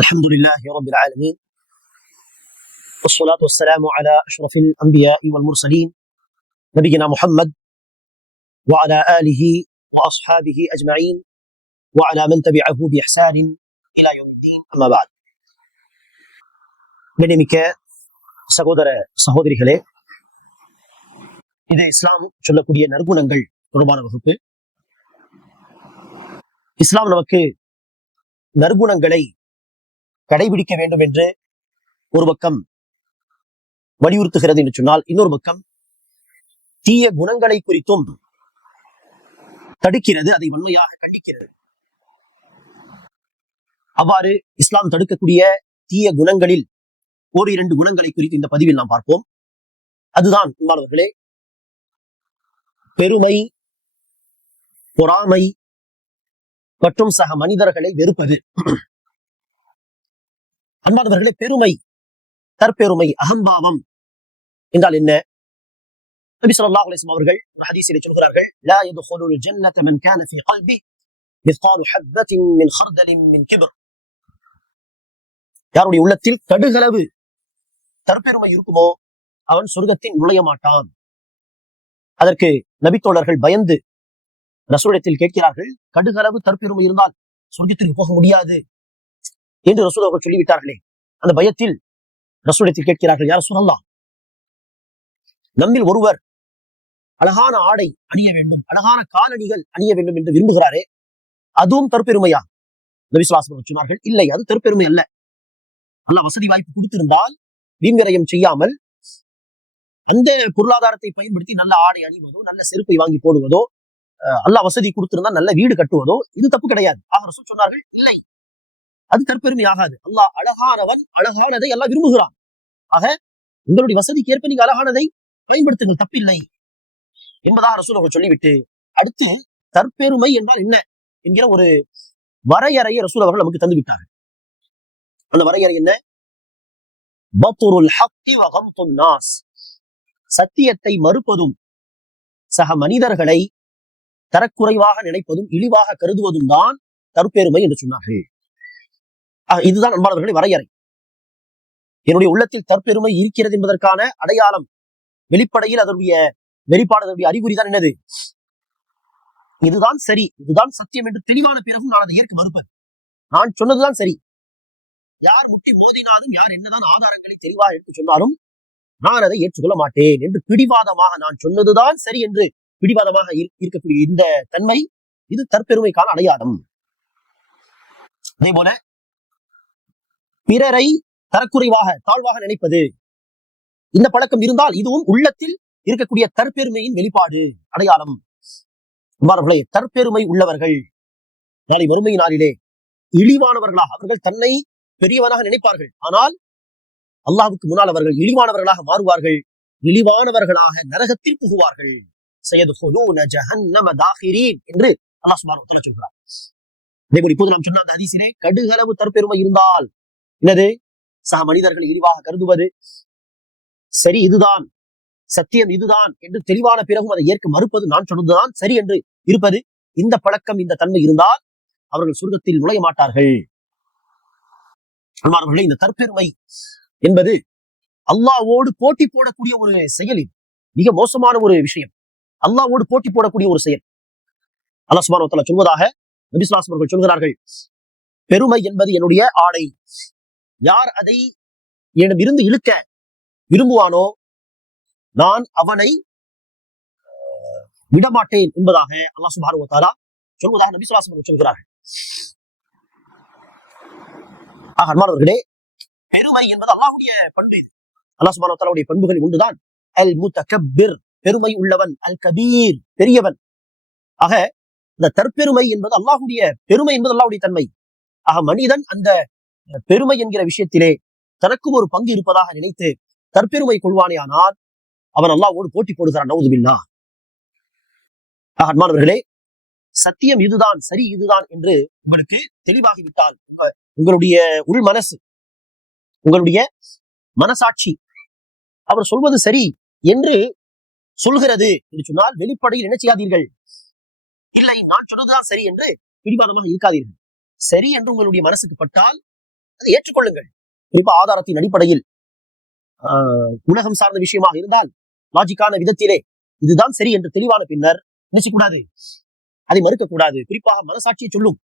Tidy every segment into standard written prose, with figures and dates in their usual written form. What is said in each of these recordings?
الحمد لله رب العالمين والصلاة والسلام على أشرف الأنبياء والمرسلين نبينا محمد وعلى آله وأصحابه أجمعين وعلى من تبعه بإحسان إلى يوم الدين أما بعد. கண்ணியமிக்க சகோதர சகோதரிகளே, இது இஸ்லாம் சொல்லக்கூடிய நற்குணங்கள் தொடர்பான வகுப்பு. இஸ்லாம் நமக்கு நற்குணங்களை கடைபிடிக்க வேண்டும் என்று ஒரு பக்கம் வலியுறுத்துகிறது என்று சொன்னால், இன்னொரு பக்கம் தீய குணங்களை குறித்தும் தடுக்கிறது, அதை வன்மையாக கண்டிக்கிறது. அவ்வாறு இஸ்லாம் தடுக்கக்கூடிய தீய குணங்களில் ஒரு இரண்டு குணங்களை குறித்து இந்த பதிவில் நாம் பார்ப்போம். அதுதான் மாணவர்களே, பெருமை, பொறாமை மற்றும் சக மனிதர்களை வெறுப்பது. அன்பானவர்களே, பெருமை, தற்பெருமை, அகம்பாவம் என்றால் என்ன? நபி ஸல்லல்லாஹு அலைஹி வஸல்லம் அவர்கள் ஹதீஸிலே சொல்கிறார்கள், லா யதுகுலுல் ஜன்னத மன் கான ஃபீ கல்பி மிஸ்காலு ஹப்பத்தின் மின் ஹர்தலின் மின் கிப்ர். யாருடைய உள்ளத்தில் கடுகளவு தற்பெருமை இருக்குமோ அவன் சொர்க்கத்தில் நுழைய மாட்டான். அதற்கு நபித்தோழர்கள் பயந்து ரசூலிடத்தில் கேட்கிறார்கள், கடுகளவு தற்பெருமை இருந்தால் சொர்க்கத்திற்கு போக முடியாது என்று ரசூல் அவர்கள் சொல்லிவிட்டார்களே. அந்த பயத்தில் ரசூலிடத்தில் கேட்கிறார்கள், யார் ரசூலல்லாஹ், நம்மில் ஒருவர் அழகான ஆடை அணிய வேண்டும், அழகான காலணிகள் அணிய வேண்டும் என்று விரும்புகிறாரே, அதுவும் தற்பெருமையா? நபி ஸல்லல்லாஹு அலைஹி வஸல்லம் சொன்னார்கள், இல்லை, அது தற்பெருமை அல்ல. நல்ல வசதி வாய்ப்பு கொடுத்திருந்தால் வீண் விரயம் செய்யாமல் அந்த பொருளாதாரத்தை பயன்படுத்தி நல்ல ஆடை அணிவதோ, நல்ல செருப்பை வாங்கி போடுவதோ, அல்லாஹ் வசதி கொடுத்திருந்தால் நல்ல வீடு கட்டுவதோ இது தப்பு கிடையாது. ஆக ரசூல் சொன்னார்கள், இல்லை, அது தற்பெருமை ஆகாது. அல்லாஹ் அழகானவன், அழகானதை அல்லாஹ் விரும்புகிறான். ஆக உங்களுடைய வசதிக்கு ஏற்ப நீங்க அழகானதை பயன்படுத்துங்கள், தப்பில்லை என்பதாக ரசூல் அவர்கள் சொல்லிவிட்டு அடுத்து தற்பெருமை என்றால் என்ன என்கிற ஒரு வரையறையை ரசூல் அவர்கள் நமக்கு தந்து விட்டார்கள். அந்த வரையறை என்ன? பத்ருல் ஹக்கி வ கம்துன் நாஸ். சத்தியத்தை மறுப்பதும் சக மனிதர்களை தரக்குறைவாக நினைப்பதும் இழிவாக கருதுவதும் தான் தற்பெருமை என்று சொன்னார்கள். இதுதான் அன்பானவர்களை வரையறை. என்னுடைய உள்ளத்தில் தற்பெருமை இருக்கிறது என்பதற்கான அடையாளம், வெளிப்படையில் அதனுடைய வெளிப்பாடு, அதனுடைய அறிகுறி தான் என்னது? இதுதான் சரி, இதுதான் சத்தியம் என்று தெளிவான பிறகும் நான் அதை ஏற்க மறுப்பது. நான் சொன்னதுதான் சரி, யார் முட்டி மோதினாலும், யார் என்னதான் ஆதாரங்களை தெளிவாக எடுத்து சொன்னாலும் நான் அதை ஏற்றுக்கொள்ள மாட்டேன் என்று பிடிவாதமாக நான் சொன்னதுதான் சரி என்று பிடிவாதமாக இருக்கக்கூடிய இந்த தன்மை, இது தற்பெருமைக்கான அடையாளம். அதே போல பிறரை தரக்குறைவாக, தாழ்வாக நினைப்பது, இந்த பழக்கம் இருந்தால் இதுவும் உள்ளத்தில் இருக்கக்கூடிய தற்பெருமையின் வெளிப்பாடு, அடையாளம். தற்பெருமை உள்ளவர்கள் நாளை வறுமை நாளிலே இழிவானவர்களாக, அவர்கள் தன்னை பெரியவனாக நினைப்பார்கள், ஆனால் அல்லாஹ்வுக்கு முன்னால் அவர்கள் இழிவானவர்களாக மாறுவார்கள், இழிவானவர்களாக நரகத்தில் புகுவார்கள். சயதுகுலூன ஜஹன்னம தாகிரீன் என்று அல்லாஹ் சுப்ஹானஹு வ தஆலா சொல்கிறார். இதேபோல் இப்போது நாம் சொன்ன அந்த ஹதீஸிலே கடுகளவு தற்பெருமை இருந்தால் என்னது? சக மனிதர்களை இழிவாக கருதுவது, சரி இதுதான் சத்தியம், இதுதான் என்று தெளிவான பிறகும் அதை ஏற்க மறுப்பது, நான் சொன்னதுதான் சரி என்று இருப்பது, இந்த பழக்கம், இந்த தன்மை இருந்தால் அவர்கள் சொர்க்கத்தில் நுழைய மாட்டார்கள். அன்பானவர்களே, இந்த தற்பெருமை என்பது அல்லாஹ்வோடு போட்டி போடக்கூடிய ஒரு செயலில் மிக மோசமான ஒரு விஷயம். அல்லாஹ்வோடு போட்டி போடக்கூடிய ஒரு செயல். அல்லாஹ் சுப்ஹானஹு வ தஆலா சொல்வதாக நபி ஸல்லல்லாஹு அலைஹி வஸல்லம் சொல்கிறார்கள், பெருமை என்பது என்னுடைய ஆடை, யார் அதை என்னிடமிருந்து இழுக்க விரும்புவானோ நான் அவனை விடமாட்டேன் என்பதாக அல்லாஹ் சுப்ஹானஹு வ தஆலா சொல்வதாக நபி ஸல்லல்லாஹு அலைஹி வஸல்லம் சொல்கிறார்கள். அன்பானவர்களே, பெருமை என்பது அல்லாஹ்வுடைய பண்பு. அல்லாஹ் சுப்ஹானஹு வ தஆலாவுடைய பண்புகள் ஒன்றுதான் அல் முத்தகப்பிர், பெருமை உள்ளவன், அல் கபீர், பெரியவன். ஆக இந்த தற்பெருமை என்பது அல்லாஹ்வுடைய பெருமை என்பது அல்லாஹ்வுடைய தன்மை. ஆக மனிதன் அந்த பெருமை என்கிற விஷயத்திலே தனக்கும் ஒரு பங்கு இருப்பதாக நினைத்து தற்பெருமை கொள்வானே, ஆனால் அவன் அல்லாஹ்வோடு போட்டி போடுகிறான். நவுது பில்லாஹ். அன்பானவர்களே, சத்தியம் இதுதான், சரி இதுதான் என்று உங்களுக்கு தெளிவாகிவிட்டால், உங்களுடைய உள் மனசு, உங்களுடைய மனசாட்சி அவர் சொல்வது சரி என்று சொல்கிறது என்று சொன்னால் வெளிப்படையில் என்ன செய்யாதீர்கள்? இல்லை, நான் சொன்னதுதான் சரி என்று பிடிவாதமாக இருக்காதீர்கள். சரி என்று உங்களுடைய மனசுக்கு பட்டால் அதை ஏற்றுக்கொள்ளுங்கள். குறிப்பா ஆதாரத்தின் அடிப்படையில் உலகம் சார்ந்த விஷயமாக இருந்தால் லாஜிக்கான விதத்திலே இதுதான் சரி என்று தெளிவான பின்னர் நினைச்சக்கூடாது, அதை மறுக்கக்கூடாது. குறிப்பாக மனசாட்சியை சொல்லும்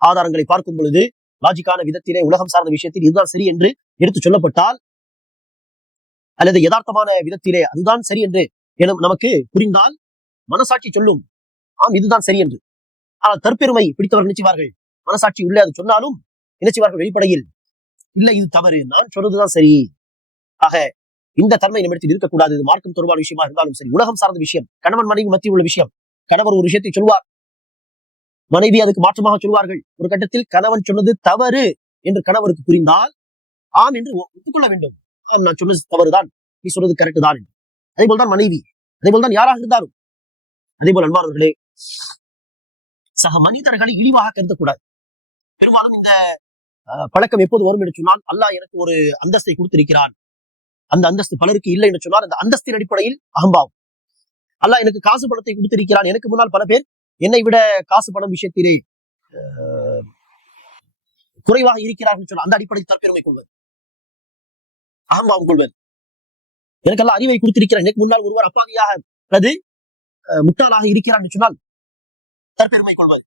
ஆதாரங்களை பார்க்கும் பொழுது லாஜிக்கான விதத்திலே உலகம் சார்ந்த விஷயத்தில் இதுதான் சரி என்று எடுத்து சொல்லப்பட்டால், அல்லது யதார்த்தமான விதத்திலே அதுதான் சரி என்று நமக்கு புரிந்தால் மனசாட்சி சொல்லும் ஆம் இதுதான் சரி என்று. ஆனால் தற்பெருமை பிடித்தவர்கள் நினைச்சுவார்கள், மனசாட்சி உள்ளே அது சொன்னாலும் நினைச்சுவார்கள் வெளிப்படையில் இல்ல இது தவறு, நான் சொல்றதுதான் சரி. ஆக இந்த தன்மை நம்மிடத்தில் இருக்கக்கூடாது. இது மார்க்கம் தொடர்பான விஷயமா இருந்தாலும் சரி, உலகம் சார்ந்த விஷயம், கணவன் மனைவி மத்தியில் உள்ள விஷயம், கணவர் ஒரு விஷயத்தை சொல்வார், மனைவி அதுக்கு மாற்றமாக சொல்வார்கள். ஒரு கட்டத்தில் கணவன் சொன்னது தவறு என்று கணவருக்கு புரிந்தால் ஆம் என்று ஒத்துக்கொள்ள வேண்டும். நான் சொன்னது தவறுதான், நீ சொல்றது கரெக்ட் தான் என்று. அதே போல்தான் மனைவி, அதே போல்தான் யாராக இருந்தாலும். அதே போல் அன்பானவர்களே, சக மனிதர்களை இழிவாக கருதக்கூடாது. பெரும்பாலும் இந்த பழக்கம் எப்போது வரும் என்று சொன்னால், அல்லாஹ் எனக்கு ஒரு அந்தஸ்தை கொடுத்திருக்கிறான், அந்த அந்தஸ்து பலருக்கு இல்லை என்று சொன்னால் அந்த அந்தஸ்தின் அடிப்படையில் அகம்பாவம். அல்லாஹ் எனக்கு காசு பணத்தை கொடுத்திருக்கிறான், எனக்கு முன்னால் பல பேர் என்னை விட காசு பணம் விஷயத்திலே குறைவாக இருக்கிறார்கள் சொன்னால் அந்த அடிப்படையில் தற்பெருமை கொள்வது, அகம்பாவம் கொள்வது. எனக்கெல்லாம் அறிவை கொடுத்திருக்கிறான், எனக்கு முன்னால் ஒருவர் அப்பாவியாக அல்லது முட்டாளாக இருக்கிறான் என்று சொன்னால் தற்பெருமை கொள்வது.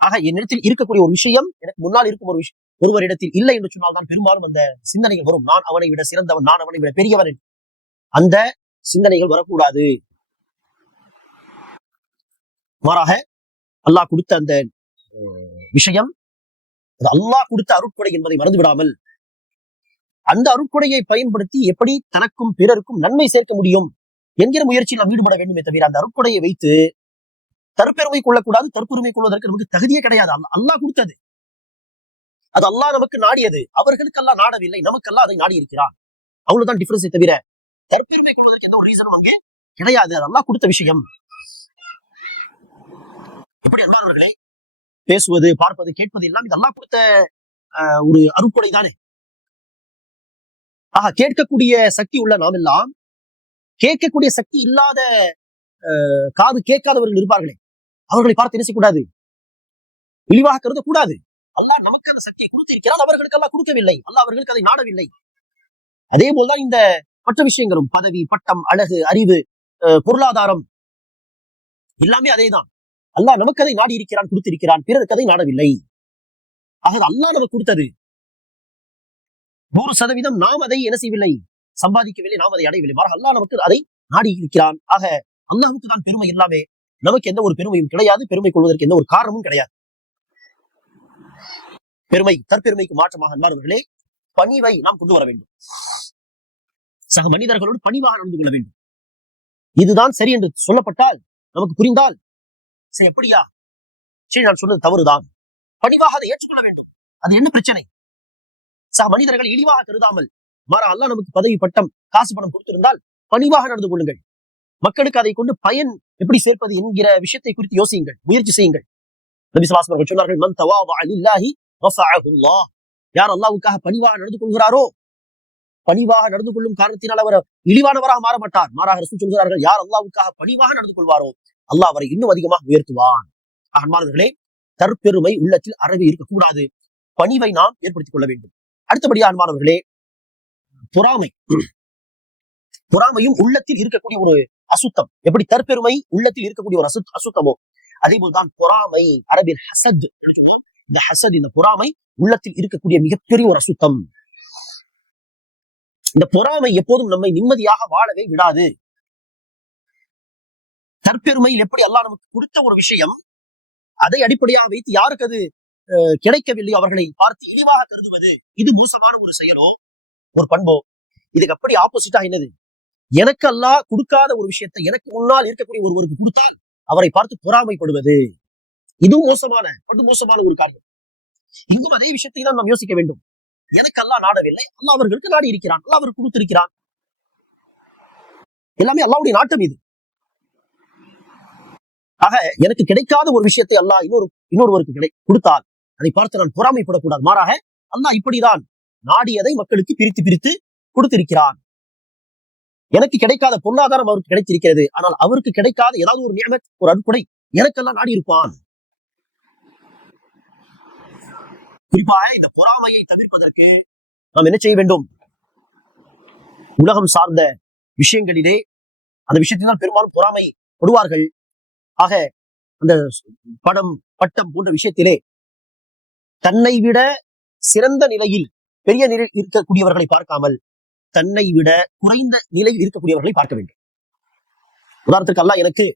ஆக என்னிடத்தில் இருக்கக்கூடிய ஒரு விஷயம் எனக்கு முன்னால் இருக்கும் ஒருவரிடத்தில் இல்லை என்று சொன்னால்தான் பெரும்பாலும் அந்த சிந்தனைகள் வரும். நான் அவனை விட சிறந்தவன், நான் அவனை விட பெரியவன், அந்த சிந்தனைகள் வரக்கூடாது. மாறாக அல்லாஹ் கொடுத்த அந்த விஷயம் அல்லாஹ் கொடுத்த அருட்கொடை என்பதை மறந்து விடாமல் அந்த அருட்கொடையை பயன்படுத்தி எப்படி தனக்கும் பிறருக்கும் நன்மை சேர்க்க முடியும் என்கிற முயற்சியில் நாம் ஈடுபட வேண்டுமே தவிர அந்த அருட்கொடையை வைத்து தற்பெருமை கொள்ளக்கூடாது. தற்பெருமை கொள்வதற்கு நமக்கு தகுதியே கிடையாது. அல்லாஹ் கொடுத்தது, அது அல்லாஹ் நமக்கு நாடியது, அவர்களுக்கு எல்லாம் நாடவில்லை, நமக்கெல்லாம் அதை நாடி இருக்கிறான். அவ்வளவுதான் டிஃபரன்ஸை தவிர தற்பெருமை கொள்வதற்கு எந்த ஒரு ரீசனும் அங்கே கிடையாது. அது அல்லாஹ் கொடுத்த விஷயம். இப்படி அன்பானவர்களே, பேசுவது, பார்ப்பது, கேட்பது எல்லாம் இது அல்லாஹ் கொடுத்த ஒரு அருட்கொடை தானே. ஆக கேட்கக்கூடிய சக்தி உள்ள நாம் எல்லாம் கேட்கக்கூடிய சக்தி இல்லாத காது கேட்காதவர்கள் இருப்பார்களே, அவர்களை பார்த்து என்ன செய்யக்கூடாது, இழிவாக கருதக்கூடாது. அல்லாஹ் நமக்கு அந்த சக்தியை கொடுத்திருக்கிறார், அவர்களுக்கு எல்லாம் கொடுக்கவில்லை, அல்லாஹ் அவர்களுக்கு அதை நாடவில்லை. அதே போல்தான் இந்த மற்ற விஷயங்களும், பதவி, பட்டம், அழகு, அறிவு, பொருளாதாரம் எல்லாமே அதேதான். அல்லாஹ் நமக்கு அதை நாடி இருக்கிறான், கொடுத்திருக்கிறான், பிறருக்கு அதை நாடவில்லை. ஆக அல்லாஹ் நமக்கு கொடுத்தது 100% நாம் அதை என்ன செய்யவில்லை, சம்பாதிக்கவில்லை, நாம் அதை அடையவில்லை. மாறாக அல்லாஹ் நமக்கு அதை நாடி இருக்கிறான். ஆக அல்லாஹ்வுக்கு தான் பெருமை எல்லாமே, நமக்கு எந்த ஒரு பெருமையும் கிடையாது, பெருமை கொள்வதற்கு எந்த ஒரு காரணமும் கிடையாது. பெருமை, தற்பெருமைக்கு மாற்றமாக அன்பானவர்களே பணிவை நாம் கொண்டு வர வேண்டும். சக மனிதர்களோடு பணிவாக நடந்து கொள்ள வேண்டும். இதுதான் சரி என்று சொல்லப்பட்டால், நமக்கு புரிந்தால் சரி எப்படியா, சரி நான் சொன்னது தவறுதான், பணிவாக அதை ஏற்றுக்கொள்ள வேண்டும். அது என்ன பிரச்சனை? சக மனிதர்கள் இழிவாக கருதாமல், மாறா அல்லாஹ் நமக்கு பதவி, பட்டம், காசு பணம் கொடுத்திருந்தால் பணிவாக நடந்து கொள்ளுங்கள். மக்களுக்கு அதை கொண்டு பயன் எப்படி சேர்ப்பது என்கிற விஷயத்தை குறித்து யோசியுங்கள், முயற்சி செய்யுங்கள். நபி ஸல்லல்லாஹு அலைஹி வஸல்லம் சொன்னார்கள், மன் தவாதஅ லில்லாஹி ரஃபஅஹு அல்லாஹ். யார் அல்லாஹ்வுக்காக பணிவாக நடந்து கொள்கிறாரோ, பணிவாக நடந்து கொள்ளும் காரணத்தினால் அவர் இழிவானவராக மாற மாட்டார். மாறாக ரசூல் சொல்கிறார்கள், யார் அல்லாஹ்வுக்காக பணிவாக நடந்து கொள்வாரோ அல்லாஹ் அவரை இன்னும் அதிகமாக உயர்த்துவான். அன்பானவர்களே, தற்பெருமை உள்ளத்தில் அறவே இருக்கக்கூடாது. பணிவை நாம் ஏற்படுத்திக் கொள்ள வேண்டும். அடுத்தபடியாக அன்பானவர்களே, பொறாமை, பொறாமையும் உள்ளத்தில் இருக்கக்கூடிய ஒரு அசுத்தம். எப்படி தற்பெருமை உள்ளத்தில் இருக்கக்கூடிய ஒரு அசுத்தமோ அதே போல்தான் பொறாமை, அரபில் ஹசத். இந்த ஹசத், இந்த பொறாமை உள்ளத்தில் இருக்கக்கூடிய மிகப்பெரிய ஒரு அசுத்தம். இந்த பொறாமை எப்போதும் நம்மை நிம்மதியாக வாழவே விடாது. தற்பெருமையில் எப்படி அல்லாஹ் நமக்கு கொடுத்த ஒரு விஷயம், அதை அடிப்படையாக வைத்து யாருக்கு அது கிடைக்கவில்லை அவர்களை பார்த்து இழிவாக கருதுவது, இது மோசமான ஒரு செயலோ ஒரு பண்போ. இதுக்கு அப்படி ஆப்போசிட்டா என்னது, எனக்கு அல்லாஹ் கொடுக்காத ஒரு விஷயத்தை எனக்கு முன்னால் இருக்கக்கூடிய ஒருவருக்கு கொடுத்தால் அவரை பார்த்து பொறாமைப்படுவது, இதுவும் மோசமான ஒரு காரியம். இங்கும் அதே விஷயத்தை தான் நாம் யோசிக்க வேண்டும். எனக்கு அல்லாஹ் நாடவில்லை, அல்லாஹ் அவர்களுக்கு நாடி இருக்கிறான், அல்லாஹ் அவருக்கு கொடுத்திருக்கிறான். எல்லாமே அல்லாஹ்வுடைய நாட்டம் இது. ஆக எனக்கு கிடைக்காத ஒரு விஷயத்தை அல்லாஹ் இன்னொருவருக்கு கொடுத்தால் அதை பார்த்து நான் பொறாமைப்படக்கூடாது. மாறாக அல்லாஹ் இப்படிதான் நாடியதை மக்களுக்கு பிரித்து கொடுத்திருக்கிறான். எனக்கு கிடைக்காத பொருளாதாரம் அவருக்கு கிடைத்திருக்கிறது, ஆனால் அவருக்கு கிடைக்காத ஏதாவது ஒரு நியமத், ஒரு அருட்கொடை எனக்கெல்லாம் நாடி இருப்பான். குறிப்பாக இந்த பொறாமையை தவிர்ப்பதற்கு நாம் என்ன செய்ய வேண்டும்? உலகம் சார்ந்த விஷயங்களிலே அந்த விஷயத்தினால் பெரும்பாலும் பொறாமை படுவார்கள். ஆக அந்த படம் பட்டம் போன்ற விஷயத்திலே தன்னை விட சிறந்த நிலையில் பெரிய நிலையில் இருக்கக்கூடியவர்களை பார்க்காமல் தன்னை விட குறைந்த நிலையில் இருக்கக்கூடியவர்களை பார்க்க வேண்டும். உதாரணத்துக்கு அல்லாஹ் எனக்கு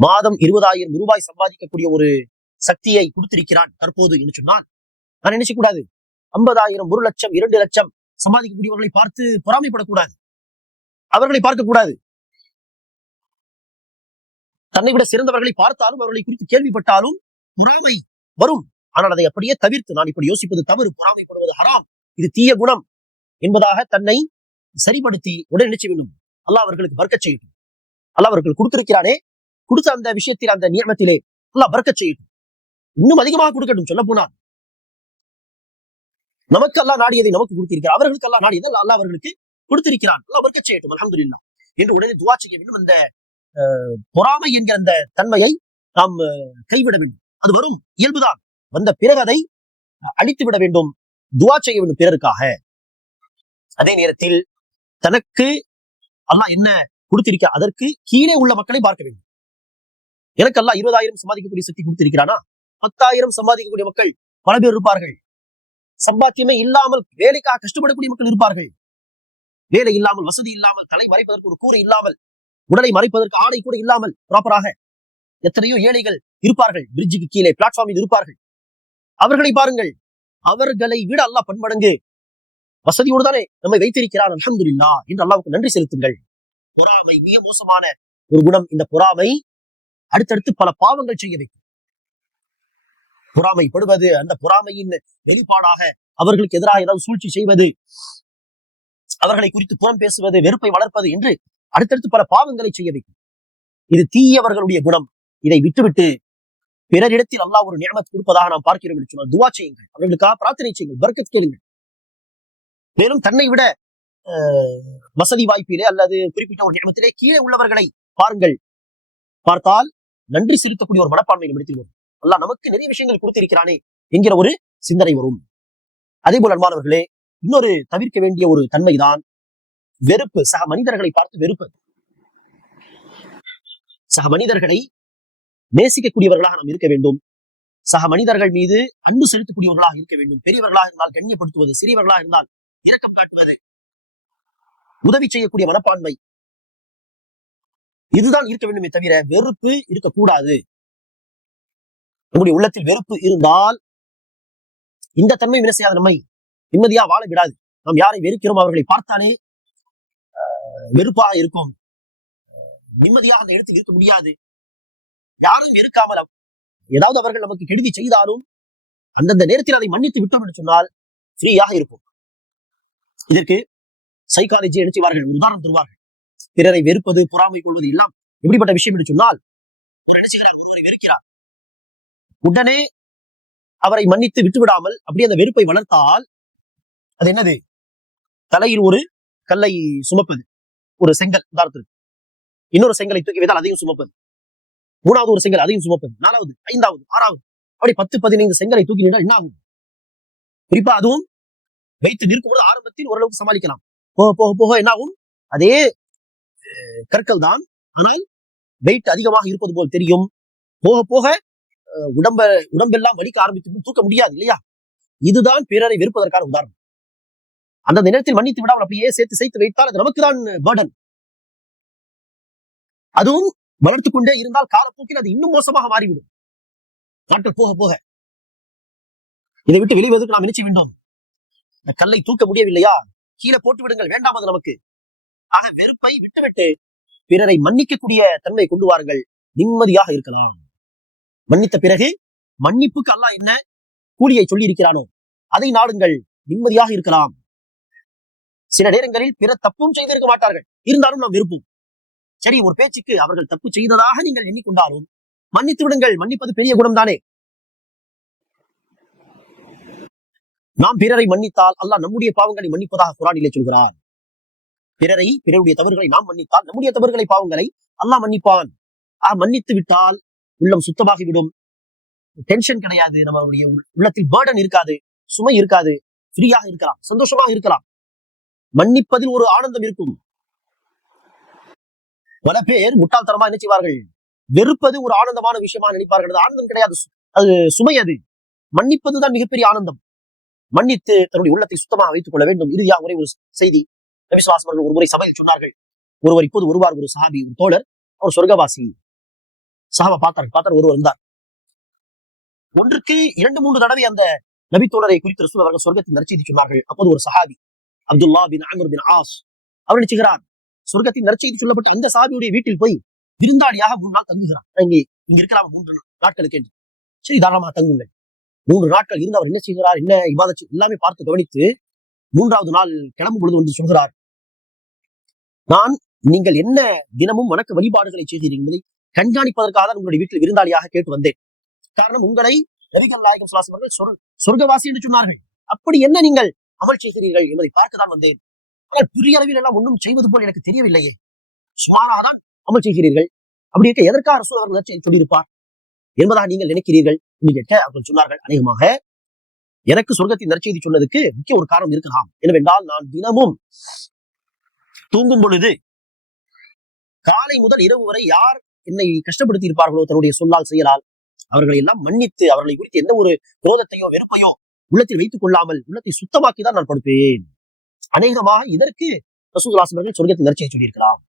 மாதம் 20,000 ரூபாய் சம்பாதிக்கக்கூடிய ஒரு சக்தியை கொடுத்திருக்கிறான் தற்போது என்று சொன்னால் நான் என்ன செய்யக்கூடாது? 50,000, 1 லட்சம், 2 லட்சம் சம்பாதிக்கக்கூடியவர்களை பார்த்து பொறாமைப்படக்கூடாது. அவர்களை பார்க்கக்கூடாது. தன்னை விட சிறந்தவர்களை பார்த்தாலும் அவர்களை குறித்து கேள்விப்பட்டாலும் பொறாமை வரும். ஆனால் அதை அப்படியே தவிர்த்து நான் இப்படி யோசிப்பது தவறு, பொறாமைப்படுவது ஹராம், இது தீய குணம் என்பதாக தன்னை சரிப்படுத்தி உடனே நினைச்ச வேண்டும். அல்லாஹ் அவர்களுக்கு பர்க்கத் செய்யட்டும். அல்லாஹ் அவர்கள் கொடுத்திருக்கிறானே, கொடுத்த அந்த விஷயத்தில் அந்த நியமத்திலே அல்லாஹ் பர்க்கத் செய்யட்டும், இன்னும் அதிகமாக கொடுக்கட்டும். சொல்ல போனால் நமக்கு அல்லாஹ் நாடியதை நமக்கு கொடுத்திருக்கிறார், அவர்களுக்கு அல்லாஹ் நாடியதை அல்லாஹ் அவர்களுக்கு கொடுத்திருக்கிறான். அல்லாஹ் பர்க்கத் செய்யட்டும், அல்ஹம்துலில்லாஹ் என்று உடனே துஆ செய்ய வேண்டும். அந்த பொறாமை என்கிற அந்த தன்மையை நாம் கைவிட வேண்டும். அது வரும், இயல்புதான். வந்த பிறகு அதை அழித்து விட வேண்டும், துஆ செய்ய வேண்டும் பிறருக்காக. அதே நேரத்தில் தனக்கு அல்லாஹ் என்ன கொடுத்திருக்க அதற்கு கீழே உள்ள மக்களை பார்க்க வேண்டும். எனக்கு அல்லாஹ் 20,000 சம்பாதிக்கக்கூடிய சக்தி கொடுத்திருக்கிறானா, 10,000 சம்பாதிக்கக்கூடிய மக்கள் பல பேர் இருப்பார்கள். சம்பாத்தியமே இல்லாமல் வேலைக்காக கஷ்டப்படக்கூடிய மக்கள் இருப்பார்கள். வேலை இல்லாமல், வசதி இல்லாமல், தலை மறைப்பதற்கு ஒரு கூரை இல்லாமல், உடலை மறைப்பதற்கு ஆடை கூட இல்லாமல் ப்ராப்பராக எத்தனையோ ஏழைகள் இருப்பார்கள். பிரிட்ஜுக்கு கீழே பிளாட்ஃபார்மில் இருப்பார்கள். அவர்களை பாருங்கள். அவர்களை விட அல்லாஹ் பன்மடங்கு வசதியோடு தானே நம்மை வைத்திருக்கிறார். அல்ஹம்துலில்லாஹ் என்று அல்லாஹ்வுக்கு நன்றி செலுத்துங்கள். பொறாமை மிக மோசமான ஒரு குணம். இந்த பொறாமை அடுத்தடுத்து பல பாவங்கள் செய்ய வைக்கும். பொறாமைப்படுவது, அந்த பொறாமையின் வெளிப்பாடாக அவர்களுக்கு எதிராக ஏதாவது சூழ்ச்சி செய்வது, அவர்களை குறித்து புறம் பேசுவது, வெறுப்பை வளர்ப்பது என்று அடுத்தடுத்து பல பாவங்களை செய்ய வைக்கும். இது தீயவர்களுடைய குணம். இதை விட்டுவிட்டு பிறரிடத்தில் அல்லாஹ் ஒரு நியமத் கொடுப்பதாக நாம் பார்க்கிறோம் என்று சொன்னால் துஆ செய்யுங்கள், அவர்களுக்காக பிரார்த்தனை செய்யுங்கள், பர்க்கத் கேளுங்கள். மேலும் தன்னை விட வசதி வாய்ப்பிலே அல்லது குறிப்பிட்ட ஒரு நியமத்திலே கீழே உள்ளவர்களை பாருங்கள். பார்த்தால் நன்றி செலுத்தக்கூடிய ஒரு மனப்பான்மை நம்மிடத்தில் வரும். அல்லாஹ் நமக்கு நிறைய விஷயங்கள் கொடுத்திருக்கிறானே என்கிற ஒரு சிந்தனை வரும். அதே போல அன்பானவர்களே, இன்னொரு தவிர்க்க வேண்டிய ஒரு தன்மைதான் வெறுப்பு. சக மனிதர்களை பார்த்து வெறுப்பது. சக மனிதர்களை நேசிக்கக்கூடியவர்களாக நாம் இருக்க வேண்டும். சக மனிதர்கள் மீது அன்பு செலுத்தக்கூடியவர்களாக இருக்க வேண்டும். பெரியவர்களாக இருந்தால் கண்ணியப்படுத்துவது, சிறியவர்களாக இருந்தால் இரக்கம் காட்டுவது, உதவி செய்யக்கூடிய மனப்பான்மை, இதுதான் இருக்க வேண்டுமே தவிர வெறுப்பு இருக்கக்கூடாது. நம்முடைய உள்ளத்தில் வெறுப்பு இருந்தால் இந்த தன்மை என்ன செய்யாது, நம்மை நிம்மதியா வாழ விடாது. நாம் யாரை வெறுக்கிறோம் அவர்களை பார்த்தாலே வெறுப்பாக இருக்கும். நிம்மதியாக அந்த இடத்தில் இருக்க முடியாது. யாரும் வெறுக்காமல் ஏதாவது அவர்கள் நமக்கு கெடுதி செய்தாலும் அந்தந்த நேரத்தில் அதை மன்னித்து விட்டோம் என்று சொன்னால் ஃப்ரீயாக இருக்கும். இதற்கு சைக்காலஜி என்ன செய்வார்கள், ஒரு உதாரணம் தருவார்கள். பிறரை வெறுப்பது, பொறாமை கொள்வது எல்லாம் எப்படிப்பட்ட விஷயம் என்று சொன்னால், ஒரு என்ன செய்கிறார், ஒருவரை வெறுக்கிறார், உடனே அவரை மன்னித்து விட்டு விடாமல் அப்படியே அந்த வெறுப்பை வளர்த்தால் அது என்னது, தலையில் ஒரு கல்லை சுமப்பது. ஒரு செங்கல் உதாரணத்துக்கு, இன்னொரு செங்கலை தூக்கி வைத்தால் அதையும் சுமப்பது, மூணாவது ஒரு செங்கல் அதையும் சுமப்பது, 4வது, 5வது, 6வது, அப்படி 10, 15 செங்கலை தூக்கி நின்றால் என்ன ஆகும்? குறிப்பா அதுவும் வைத்து நிற்கும்போது ஆரம்பத்தில் ஓரளவுக்கு சமாளிக்கலாம். போக போக போக என்ன ஆகும், அதே கற்கள் தான், ஆனால் வெயிட் அதிகமாக இருப்பது போல் தெரியும். போக போக உடம்பெல்லாம் வலிக்க ஆரம்பித்து தூக்க முடியாது இல்லையா? இதுதான் பிறரை வெறுப்பதற்கான உதாரணம். அந்த நேரத்தில் மன்னித்து விடாமல் அப்படியே சேர்த்து வைத்தால் அது நமக்கு தான் பர்டன். அதுவும் வளர்த்து கொண்டே இருந்தால் காலப்போக்கில் அது இன்னும் மோசமாக மாறிவிடும். நாட்கள் போக போக இதை விட்டு வெளிவதற்கு நாம் நினைச்ச வேண்டும். இந்த கல்லை தூக்க முடியவில்லையா, கீழே போட்டு விடுங்கள், வேண்டாம் அது நமக்கு. ஆக வெறுப்பை விட்டுவிட்டு பிறரை மன்னிக்கக்கூடிய தன்மை கொண்டு வாருங்கள், நிம்மதியாக இருக்கலாம். மன்னித்த பிறகு மன்னிப்புக்கு அல்லாஹ் என்ன கூலியை சொல்லி இருக்கிறானோ அதை நாடுங்கள், நிம்மதியாக இருக்கலாம். சில நேரங்களில் பிற தப்பும் செய்திருக்க மாட்டார்கள், இருந்தாலும் நாம் விருப்பம். சரி, ஒரு பேச்சுக்கு அவர்கள் தப்பு செய்ததாக நீங்கள் எண்ணிக்கொண்டாலும் மன்னித்து விடுங்கள். மன்னிப்பது பெரிய குணம் தானே. நாம் பிறரை மன்னித்தால் அல்லாஹ் நம்முடைய பாவங்களை மன்னிப்பதாக குர்ஆனிலே சொல்கிறார். பிறருடைய தவறுகளை நாம் மன்னித்தால் நம்முடைய தவறுகளை, பாவங்களை அல்லாஹ் மன்னிப்பான். மன்னித்து விட்டால் உள்ளம் சுத்தமாகிவிடும், டென்ஷன் கிடையாது, நம்மளுடைய உள்ளத்தில் பர்டன் இருக்காது. சுமை இருக்காது, ஃப்ரீயாக இருக்கலாம், சந்தோஷமாக இருக்கலாம். மன்னிப்பதில் ஒரு ஆனந்தம் இருக்கும். பல பேர் முட்டாள்தனமா என்ன செய்வார்கள், வெறுப்பது ஒரு ஆனந்தமான விஷயமா நினைப்பார்கள். அது ஆனந்தம் கிடையாது, அது சுமை. அது மன்னிப்பதுதான் மிகப்பெரிய ஆனந்தம். மன்னித்து தன்னுடைய உள்ளத்தை சுத்தமாக வைத்துக் கொள்ள வேண்டும். இறுதியாக ஒரே ஒரு செய்தி, நபி ஸல்லல்லாஹு அலைஹி வஸல்லம் ஒரு முறை சபையில் சொன்னார்கள், ஒருவர் இப்போது வருவார், ஒரு சஹாபி, ஒரு தோழர், அவர் சொர்க்கவாசி. சஹாபா பார்த்தார், ஒருவர் இருந்தார். ஒன்றுக்கு 2-3 தடவை அந்த நபி தோழரை குறித்து ரசூல் அவர்கள் சொர்க்கத்தின் நற்செய்தி சொன்னார்கள். அப்போது ஒரு சஹாபி அப்துல்லா பின் அம்ர் பின் ஆஸ் அவர் நினைச்சுகிறார், சொர்க்கத்தின் நற்செய்தி சொல்லப்பட்ட அந்த சஹாபியுடைய வீட்டில் போய் விருந்தாளியாக 3 நாள் தங்குகிறார். இங்க இருக்கலாம் 3 நாட்களுக்கு என்று. சரி, தாராளமாக தங்குங்கள். 3 நாட்கள் இருந்து அவர் என்ன செய்கிறார், என்ன இபாதத் எல்லாமே பார்த்து கவனித்து 3வது நாள் கிளம்பும் பொழுது வந்து சொல்கிறார், நான் நீங்கள் என்ன தினமும் வணக்க வழிபாடுகளை செய்கிறீர்கள் என்பதை கண்காணிப்பதற்காக தான் உங்களுடைய வீட்டில் விருந்தாளியாக கேட்டு வந்தேன். காரணம், உங்களை நபிகள் நாயகம் ஸல்லல்லாஹு அலைஹி வஸல்லம் சொர்க்கவாசி என்று சொன்னார்கள். அப்படி என்ன நீங்கள் அமல் செய்கிறீர்கள் என்பதை பார்க்க தான் வந்தேன். ஆனால் பெரிய அளவில் எல்லாம் ஒன்றும் செய்வது போல் எனக்கு தெரியவில்லையே, சுமாராக தான் அமல் செய்கிறீர்கள். அப்படி இருக்க எதற்காக ரசூல் அவர்கள் நற்செய்தி சொல்லியிருப்பார் என்பதாக நீங்கள் நினைக்கிறீர்கள் என்று கேட்க அவர்கள் சொன்னார்கள், அநேகமாக எனக்கு சொர்க்கத்தின் நற்செய்தி சொன்னதுக்கு முக்கிய ஒரு காரணம் இருக்கலாம். என்னவென்றால், நான் தினமும் தூங்கும் பொழுது காலை முதல் இரவு வரை யார் என்னை கஷ்டப்படுத்தி இருப்பார்களோ தன்னுடைய சொல்லால் செயலால், அவர்களை எல்லாம் மன்னித்து அவர்களை குறித்து எந்த ஒரு கோபத்தையோ வெறுப்பையோ உள்ளத்தில் வைத்துக் கொள்ளாமல் உள்ளத்தை சுத்தமாக்கி தான் நான் படுப்பேன். அநேகமாக இதற்கு ரசூலுல்லாஹி அவர்கள் சொர்க்கத்தின் நற்செய்தி சொல்லியிருக்கலாம்.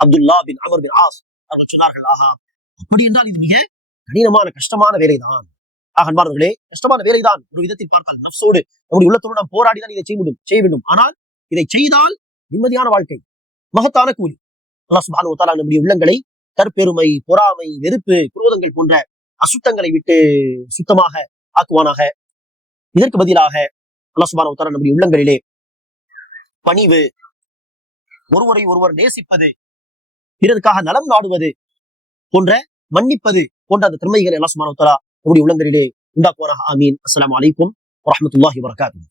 அப்துல்லா பின் அம்ர் பின் ஆஸ் அவர்கள் சொன்னார்கள், ஆஹா, அப்படி என்றால் இது மிக கடினமான கஷ்டமான வேலைதான். அன்பானவர்களே, கஷ்டமான வேலைதான். ஒரு விதத்தில் பார்த்தால் நப்சோடு நம்முடைய உள்ளத்தோடு நாம் போராடிதான் இதை செய்ய வேண்டும். ஆனால் இதை செய்தால் நிம்மதியான வாழ்க்கை, மகத்தான கூலி. அல்லாஹ் சுப்ஹானஹு வ தஆலா நம்முடைய உள்ளங்களை தற்பெருமை, பொறாமை, வெறுப்பு, குரோதங்கள் போன்ற அசுத்தங்களை விட்டு சுத்தமாக ஆக்குவானாக. இதற்கு பதிலாக அல்லாஹ் சுப்ஹானஹு வ தஆலா நம்முடைய உள்ளங்களிலே பணிவு, ஒருவரை ஒருவர் நேசிப்பது, பிறருக்காக நலம் நாடுவது போன்ற, மன்னிப்பது போன்ற அந்த திறமைகளை அல்லாஹ் சுப்ஹானஹு வ தஆலா நம்முடைய உள்ளங்களிலே உண்டாக்குவானாக. ஆமீன். அஸ்ஸலாமு அலைக்கும் வரஹ்மத்துல்லாஹி வபரகாத்துஹு.